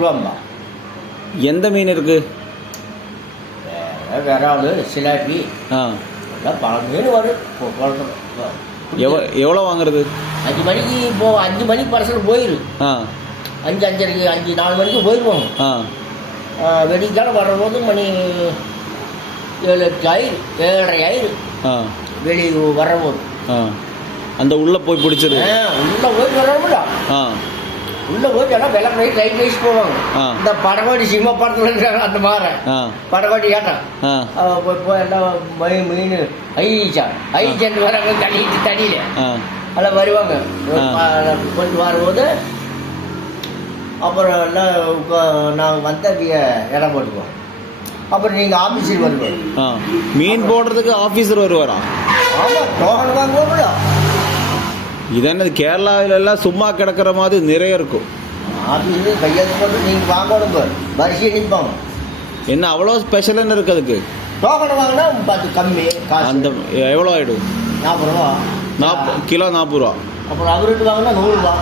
ரூபாம்பா. எந்த மீன் இருக்கு? விரால், சிலாப்பி, எல்லாம் பல மீன் வரும். எவ்வளோ வாங்குறது? 5 மணிக்கு 5 மணிக்கு பர்சன்ட் போயிரு. 5 5:30 5 4 மணிக்கு போயிடுவோம். வெடிக்காலம் வரும்போது மணி 7 8 ஆயிரு, 7:30 ஆயிரு வெளி வரும்போது. அந்த உள்ள போய் பிடிச்சிரு. உள்ள போயிட்டு வரோம்ல, உள்ள போயிட்டு எல்லாம் வெள்ளம் போய் ரைட் ரைஸ் போவாங்க. இந்த படகோடி சினிமா படத்துல அந்த மாதிரி படகோடி கேட்டான் போய் எல்லாம் மீன் ஐச்சண்டு வராங்க தண்ணியில எல்லாம் வருவாங்க. கொண்டு வரும்போது அப்புறம் எல்லாம் நாங்கள் வந்த இடம் போட்டுக்குவோம். அப்புறம் நீங்கள் ஆஃபீஸுக்கு வருவோம். மீன் போடுறதுக்கு ஆஃபீஸர் வருவாரா? ஆமாம், டோக்கன் வாங்குவோம்ல. இதென்னது கேரளாவில எல்லாம் சும்மா கிடக்கிற மாதிரி நிறைய இருக்கும். ஆஃபீஸு கையெழுத்து போட்டு நீங்கள் வாங்கணும், வரிசையை நிற்பாங்க. என்ன அவ்வளோ ஸ்பெஷல் என்ன இருக்குது அதுக்கு? டோக்கன் வாங்கினா 10 கம்மி காசு. அந்த எவ்வளோ ஆகிடும்? 40 ரூபா. கிலோ 40 ரூபா. அப்புறம் அவருக்கு வாங்கினா 100 ரூபா.